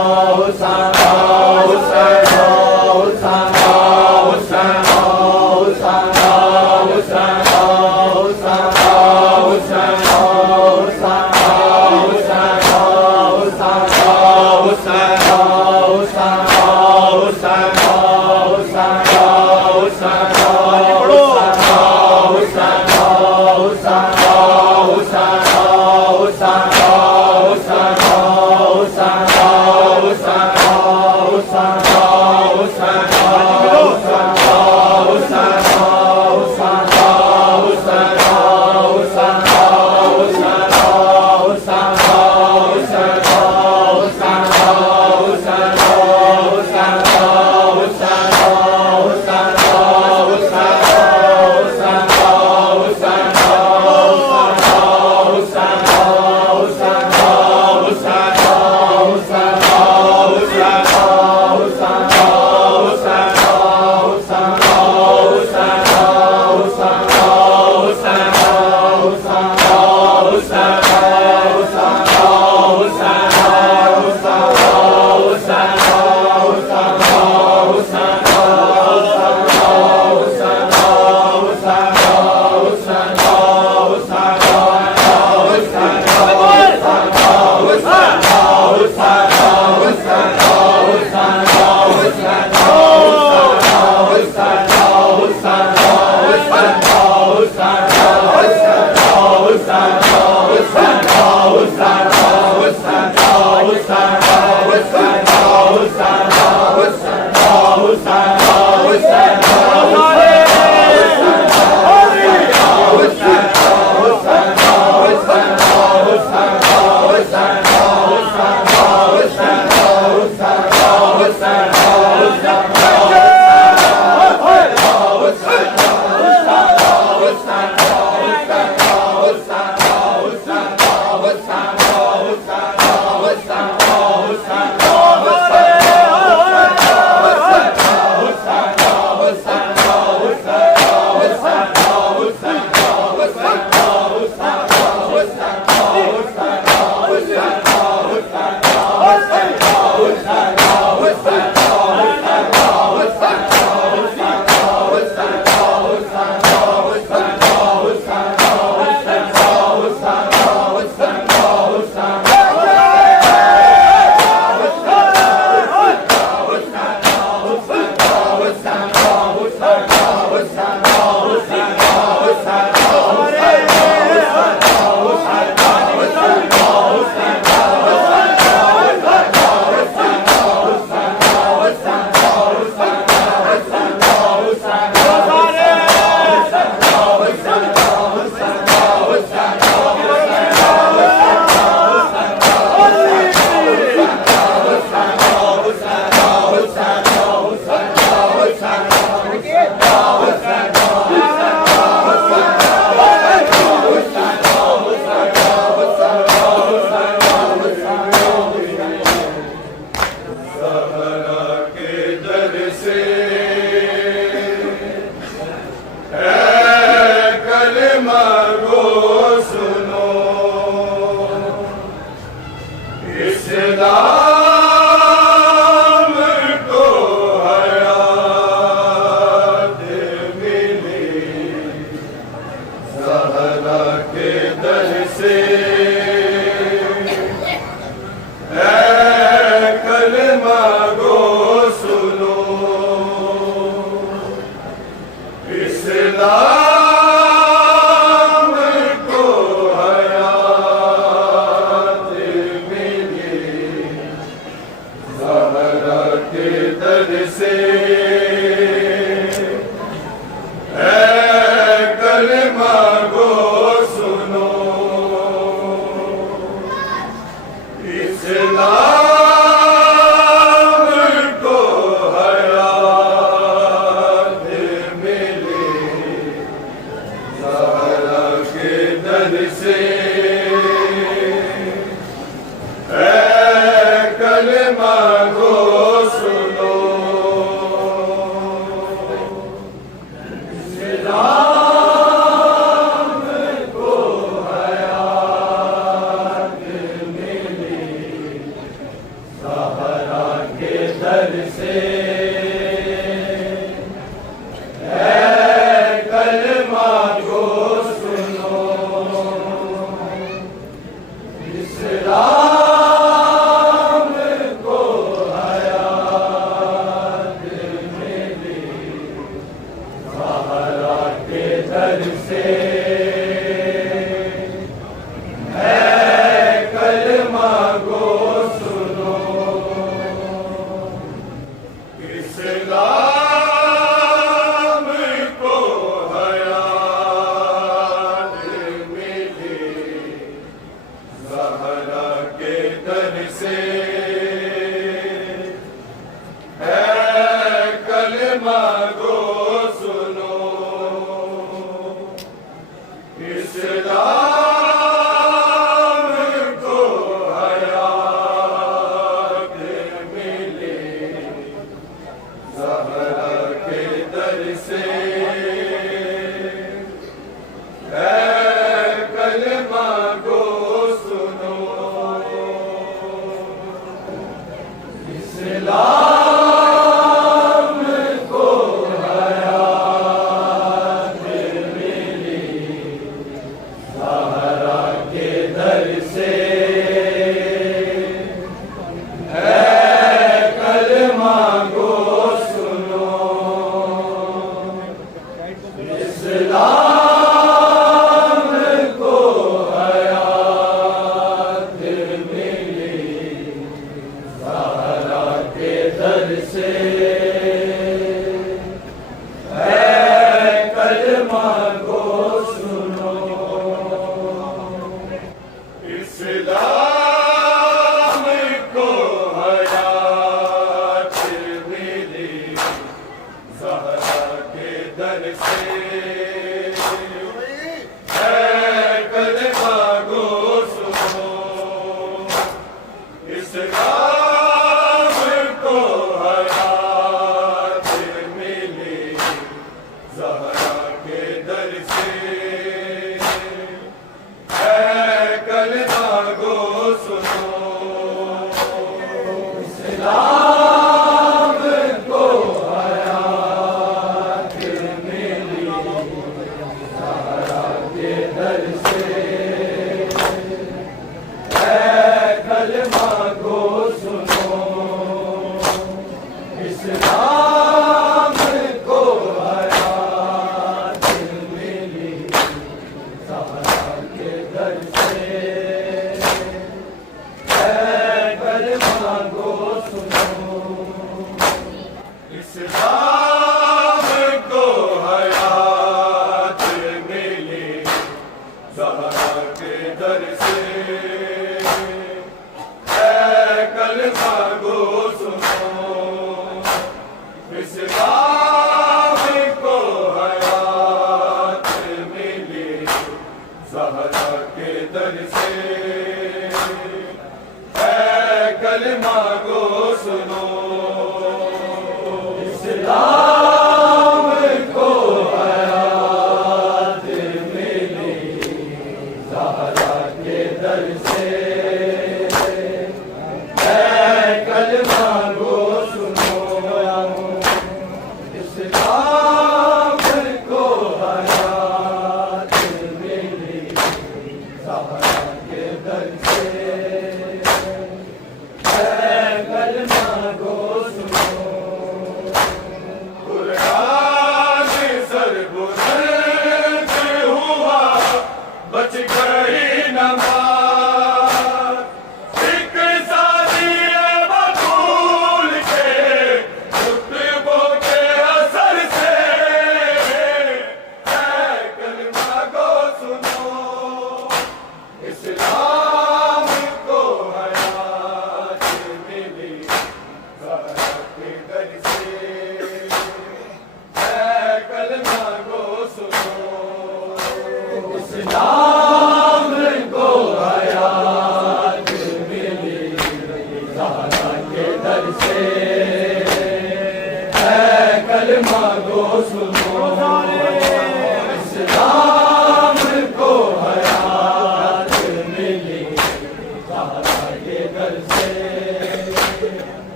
حسین در سے اے کلمہ کو سنو، اسلام کو حیات ملی زہرا کے در سے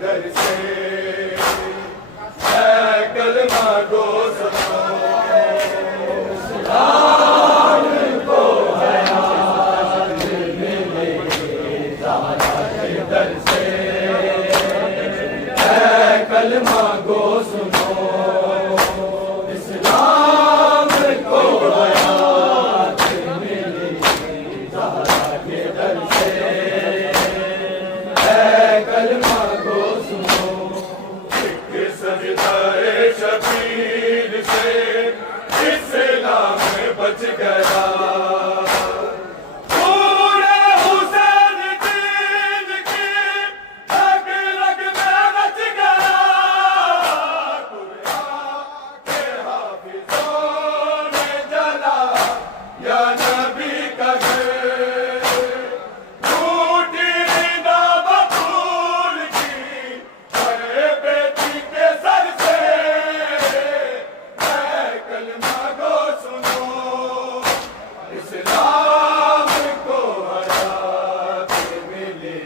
در سے اے کلمہ گو سنو اسلام کو حیات ملے زہرا کے در سے اے کلمہ گو سنو اسلام کو حیات ملے زہرا کے در سے اے کلمہ گو سنو ایک سجدہ شبیر سے اسلام بچ گیا پورے حسین دین کی رگ رگ میں بچ گیا قرآن کے حافظوں نے جلا یا نبی کا گھر ٹوٹی نہ بطول کی اے بیٹی کے سر سے اے کلمہ گو سنو اسلام کو حیات ملی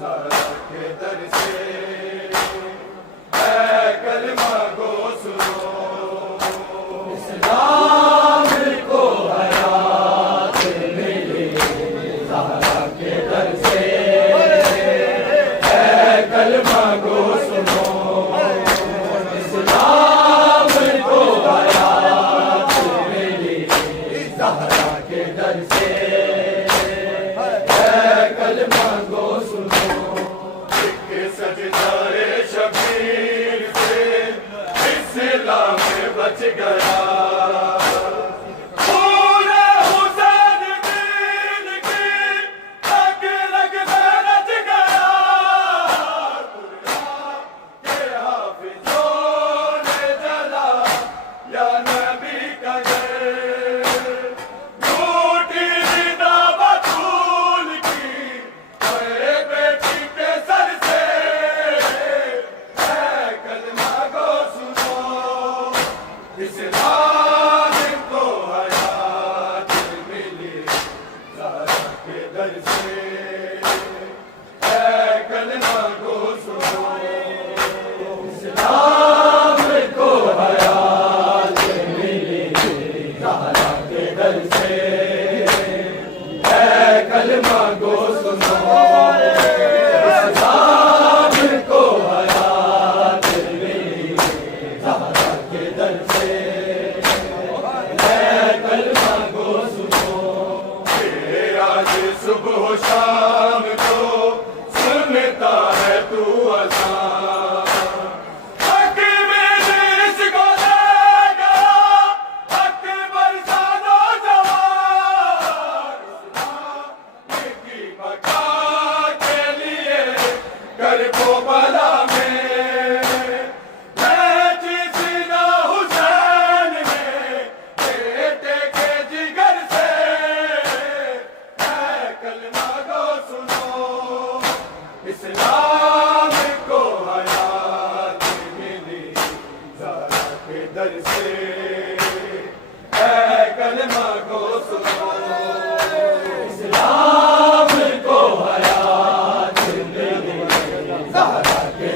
زہرا کے در سے اے کلمہ گو سنو اسلام کو حیات ملی زہرا کے در سے اے کلمہ گو سنو اسلام کو حیات ملی زہرا کے در سے اے کلمہ گو سنو ایک سجدہ شبیر سے اسلام بچ گیا پورے حسین دین کی رگ رگ میں رچ گیا قرآن کے حافظوں نے جلا یا نبی کا گھر ٹوٹی نہ بطول کی اے بیٹی کے سر سے اے کلمہ گو سنو اسلام کو حیات ملی زہرا کے در سے اے کلمہ گو سنو اسلام کو حیات ملی زہرا کے در سے اے کلمہ گو سنو اسلام کو حیات ملی زہرا کے در سے اے کلمہ گو سنو آج صبح و شام کو سنتا ہے تو اذان حق میں جس کو دے گا حق برسا نوجوان اسلام کی بقا کے لیے کربو بلا میں جینا حسین میں بیٹے کے جگر سے اے کلمہ گو سنو اسلام کو حیات ملی زہرا کے در سے اے کلمہ گو سنو اسلام کو حیات ملی زہرا کے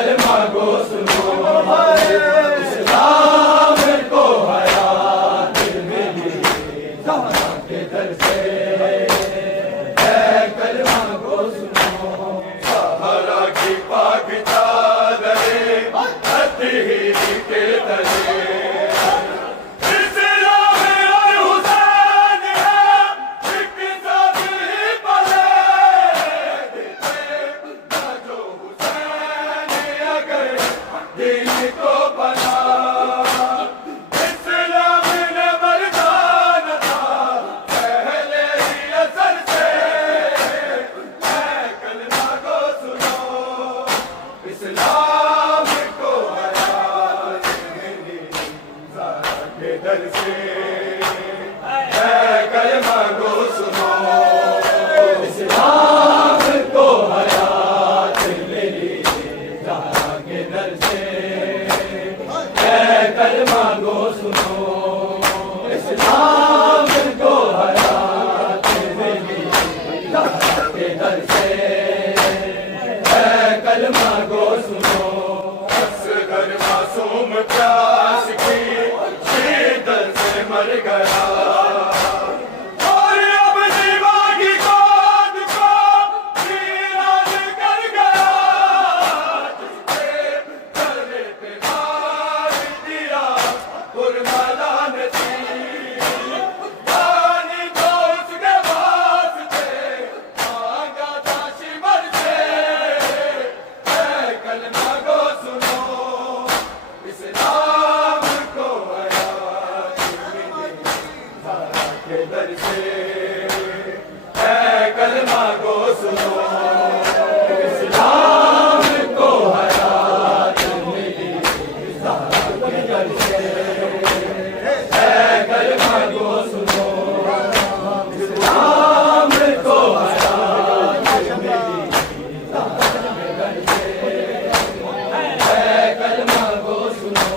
کلمہ گو سنو اسلام کو حیات ملی زہرا کے در سے اے کلمہ گو سنو زہرا کی پاک چادر تطہیر کے تلے در سے اے کلمہ گو سنو اسلام کو حیات ملی زہرا کے در سے اے کلمہ گو سنو اسلام کو حیات ملی زہرا کے در سے اے کلمہ گو سنو اصغر معصوم پیاس کی مر گیا اور اب دیواگی گود کو ویران کر گیا جس کے چہرے پہ مار دیا برملان تھی پانی تو اس کے واسطے مانگا تھا شمر سے اے کلمہ گو سنو اسلام کو کے در سے اے کلمہ گو سنو اسلام کو حیات ملی زہرا کے در سے اے کلمہ گو سنو اسلام کو حیات ملی زہرا کے در سے اے کلمہ گو سنو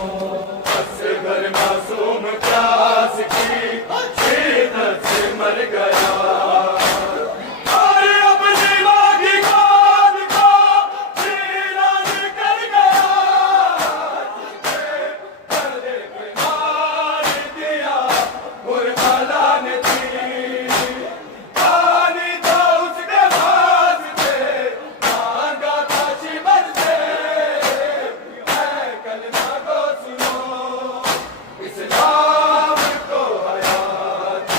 اصغر معصوم پیاس کی مر گیا اور اب دیواگی گود کو ویران کر گیا جس کے چہرے پہ مار دیا برملان تھی پانی تو اس کے واسطے مانگا تھا شمر سے اے کلمہ گو سنو اسلام کو حیات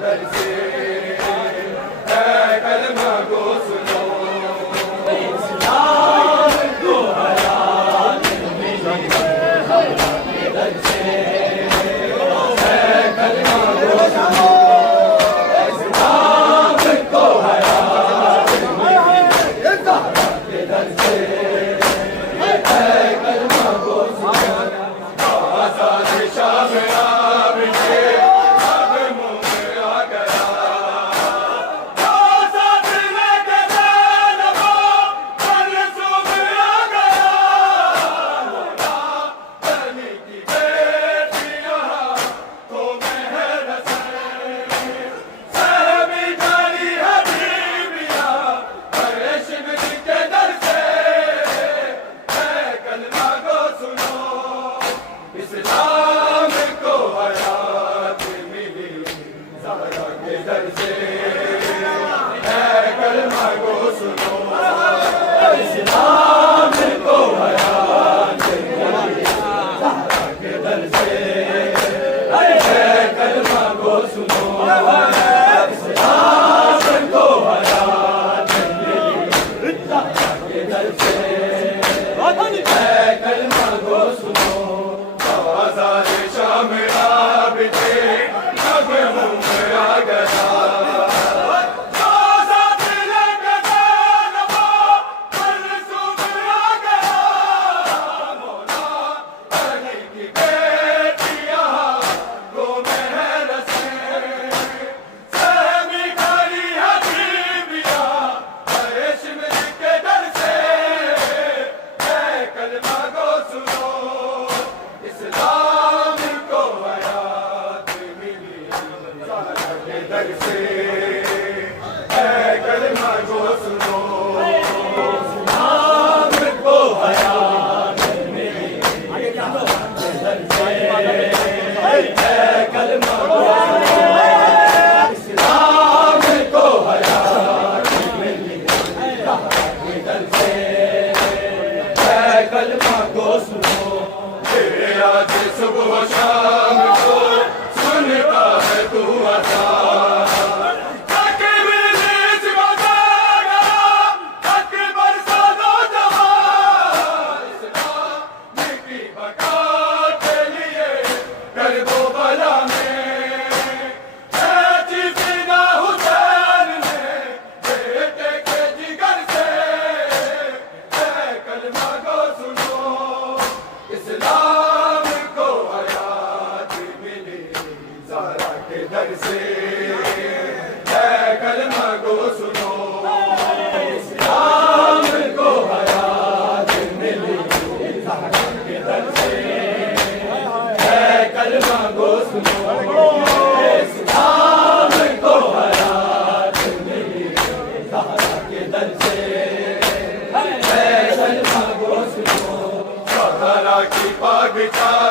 در سے اے کلمہ گو سنو اسلام کو حیات ملی زہرا کے در سے اے کلمہ گو سنو اسلام کو حیات ملی زہرا کے در سے اے کلمہ گو سنو آزاد شام آپ کے اسلام کو حیات ملی زہرا کے در سے اے کلمہ گو سنو اسلام کو حیات ملی زہرا کے در سے اے کلمہ گو سنو اسلام کو حیات ملی زہرا کے در سے اے کلمہ گو سنو آزاد شام آپ کے نغموں میں آ گیا آزاد لگتا نبا منصوب آ گیا مولا علی کی بیٹیاں کو مہر سے سہمی کھڑی حبیبیاں عشق کے در سے شام کو سنتا ہے تو اذان تاکہ ملنے بتا گیا حق برسا نوجوان اسلام کی بقا کے لیے کرب و بلا میں سیدنا حسین نے بیٹے کے جگر سے اے کلمہ کو سنو اسلام کو حیات ملی زہرا کے در سے اے کلمہ کو سنو اسلام کو حیات ملی زہرا کے در سے اے کلمہ کو سنو اسلام کو حیات ملی زہرا کے در سے اے کلمہ کو سنو زہرا کی پاک چاہت